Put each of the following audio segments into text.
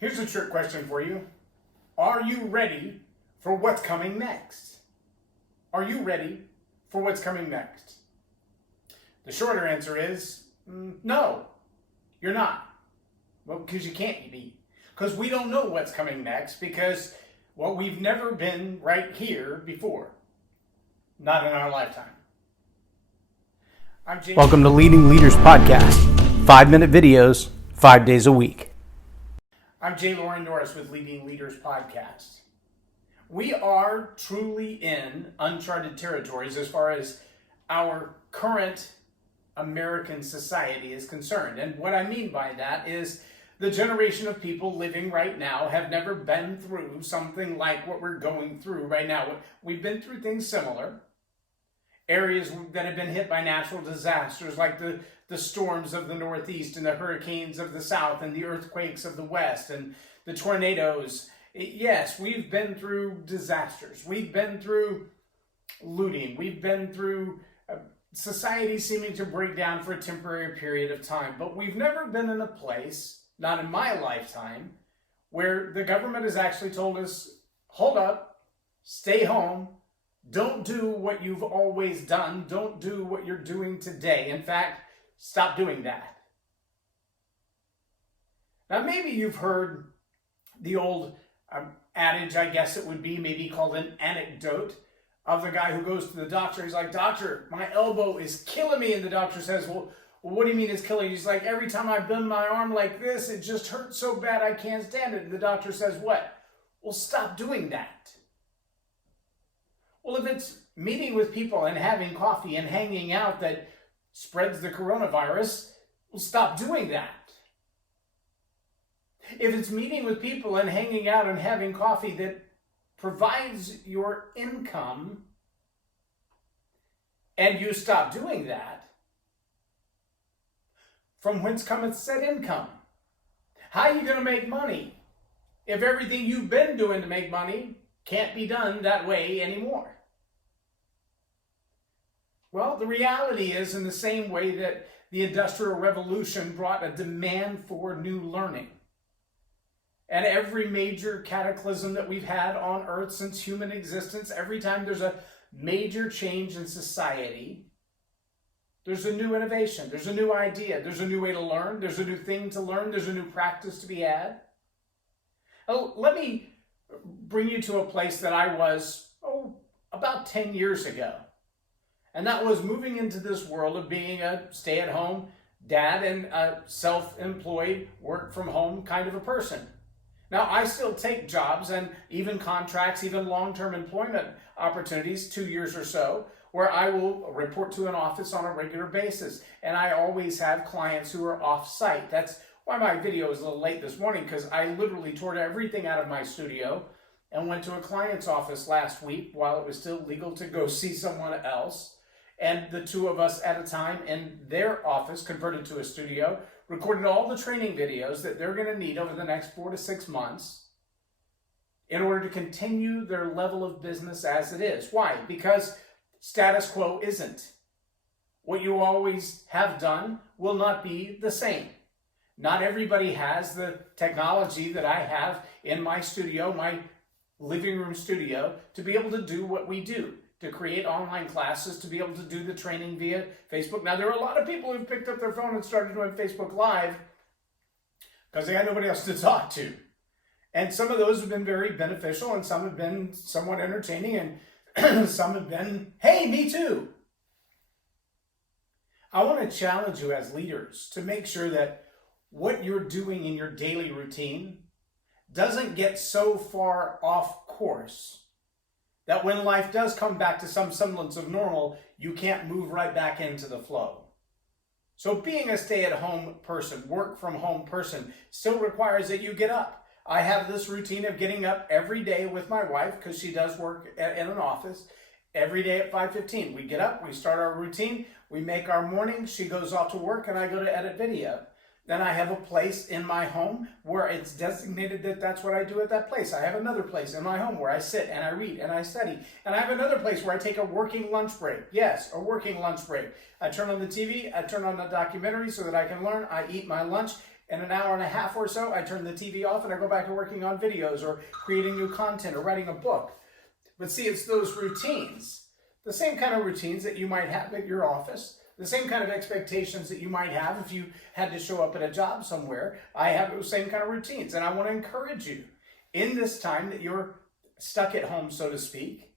Here's a trick question for you. Are you ready for what's coming next? Are you ready for what's coming next? The shorter answer is no, you're not. Well, because you can't be. Because we don't know what's coming next because, well, we've never been right here before. Not in our lifetime. Welcome to Leading Leaders Podcast. 5-minute videos, 5 days a week. I'm J Loren Norris with Leading Leaders Podcast. We are truly in uncharted territories as far as our current American society is concerned. And what I mean by that is the generation of people living right now have never been through something like what we're going through right now. We've been through things similar. Areas that have been hit by natural disasters like the storms of the Northeast and the hurricanes of the South and the earthquakes of the West and the tornadoes. Yes, we've been through disasters. We've been through looting. We've been through society seeming to break down for a temporary period of time. But we've never been in a place, not in my lifetime, where the government has actually told us, hold up, stay home, don't do what you've always done, don't do what you're doing today. In fact, stop doing that. Now, maybe you've heard the old adage, I guess it would be maybe called an anecdote, of the guy who goes to the doctor. He's like, doctor, my elbow is killing me. And the doctor says, well, what do you mean it's killing you? He's like, every time I bend my arm like this, it just hurts so bad I can't stand it. And the doctor says, what? Well, stop doing that. Well, if it's meeting with people and having coffee and hanging out that spreads the coronavirus, well, stop doing that. If it's meeting with people and hanging out and having coffee that provides your income and you stop doing that, from whence cometh said income? How are you going to make money if everything you've been doing to make money can't be done that way anymore? Well, the reality is, in the same way that the Industrial Revolution brought a demand for new learning, and every major cataclysm that we've had on Earth since human existence, every time there's a major change in society, there's a new innovation, there's a new idea, there's a new way to learn, there's a new thing to learn, there's a new practice to be had. Let me bring you to a place that I was, about 10 years ago. And that was moving into this world of being a stay-at-home dad and a self-employed, work-from-home kind of a person. Now, I still take jobs and even contracts, even long-term employment opportunities, 2 years or so, where I will report to an office on a regular basis. And I always have clients who are off-site. That's why my video is a little late this morning, because I literally tore everything out of my studio and went to a client's office last week while it was still legal to go see someone else. And the two of us at a time in their office, converted to a studio, recorded all the training videos that they're going to need over the next 4 to 6 months in order to continue their level of business as it is. Why? Because status quo isn't. What you always have done will not be the same. Not everybody has the technology that I have in my studio, my living room studio, to be able to do what we do, to create online classes, to be able to do the training via Facebook. Now, there are a lot of people who've picked up their phone and started doing Facebook Live because they had nobody else to talk to. And some of those have been very beneficial, and some have been somewhat entertaining, and some have been, hey, me too. I want to challenge you as leaders to make sure that what you're doing in your daily routine doesn't get so far off course that when life does come back to some semblance of normal, you can't move right back into the flow. So being a stay-at-home person, work-from-home person, still requires that you get up. I have this routine of getting up every day with my wife, because she does work in an office, every day at 5:15. We get up, we start our routine, we make our morning, she goes off to work, and I go to edit video. Then I have a place in my home where it's designated that that's what I do at that place. I have another place in my home where I sit and I read and I study. And I have another place where I take a working lunch break. Yes, a working lunch break. I turn on the TV, I turn on the documentary so that I can learn. I eat my lunch. In an hour and a half or so, I turn the TV off and I go back to working on videos or creating new content or writing a book. But see, it's those routines, the same kind of routines that you might have at your office, the same kind of expectations that you might have if you had to show up at a job somewhere. I have those same kind of routines, and I want to encourage you in this time that you're stuck at home, so to speak,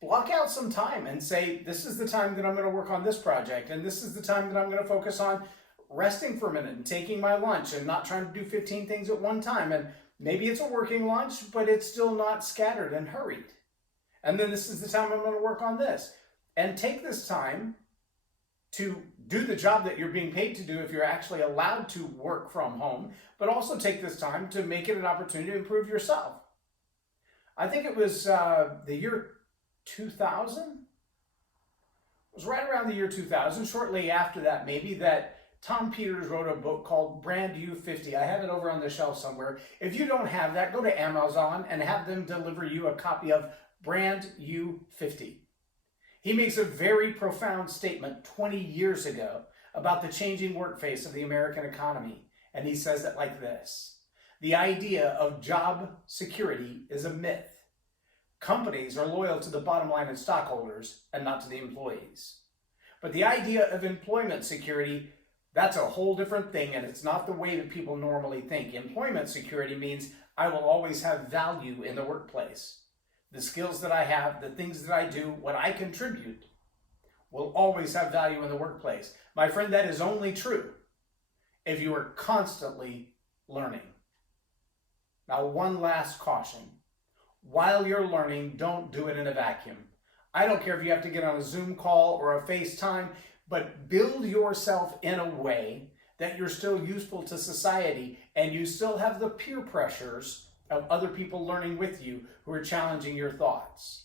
block out some time and say, this is the time that I'm going to work on this project, and this is the time that I'm going to focus on resting for a minute and taking my lunch and not trying to do 15 things at one time. And maybe it's a working lunch, but it's still not scattered and hurried. And then this is the time I'm going to work on this. And take this time to do the job that you're being paid to do if you're actually allowed to work from home, but also take this time to make it an opportunity to improve yourself. I think it was the year 2000. It was right around the year 2000, shortly after that maybe, that Tom Peters wrote a book called Brand You 50. I have it over on the shelf somewhere. If you don't have that, go to Amazon and have them deliver you a copy of Brand You 50. He makes a very profound statement 20 years ago about the changing work face of the American economy. And he says it like this: the idea of job security is a myth. Companies are loyal to the bottom line of stockholders and not to the employees. But the idea of employment security, that's a whole different thing, and it's not the way that people normally think. Employment security means I will always have value in the workplace. The skills that I have, the things that I do, what I contribute will always have value in the workplace. My friend, that is only true if you are constantly learning. Now, one last caution. While you're learning, don't do it in a vacuum. I don't care if you have to get on a Zoom call or a FaceTime, but build yourself in a way that you're still useful to society and you still have the peer pressures of other people learning with you who are challenging your thoughts.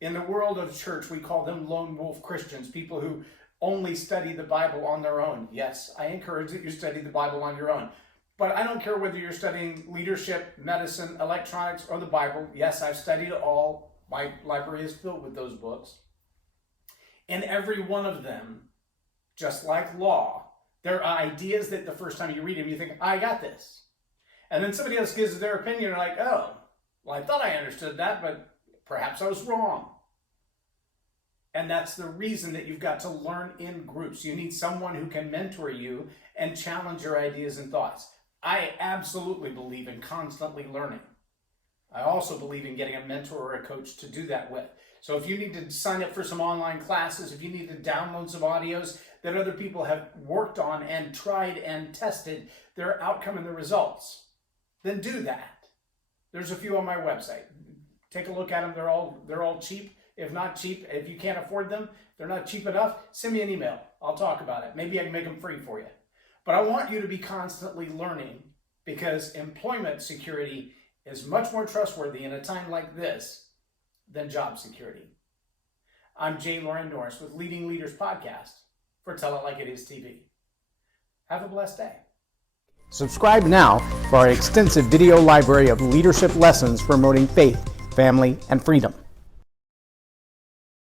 In the world of church, we call them lone wolf Christians, people who only study the Bible on their own. Yes, I encourage that you study the Bible on your own. But I don't care whether you're studying leadership, medicine, electronics, or the Bible. Yes, I've studied it all. My library is filled with those books. In every one of them, just like law, there are ideas that the first time you read them, you think, I got this. And then somebody else gives their opinion, and like, oh, well, I thought I understood that, but perhaps I was wrong. And that's the reason that you've got to learn in groups. You need someone who can mentor you and challenge your ideas and thoughts. I absolutely believe in constantly learning. I also believe in getting a mentor or a coach to do that with. So if you need to sign up for some online classes, if you need to download some audios that other people have worked on and tried and tested their outcome and the results, then do that. There's a few on my website. Take a look at them. They're all cheap. If not cheap, if you can't afford them, they're not cheap enough, send me an email. I'll talk about it. Maybe I can make them free for you. But I want you to be constantly learning, because employment security is much more trustworthy in a time like this than job security. I'm J Loren Norris with Leading Leaders Podcast for Tell It Like It Is TV. Have a blessed day. Subscribe now for our extensive video library of leadership lessons promoting faith, family, and freedom.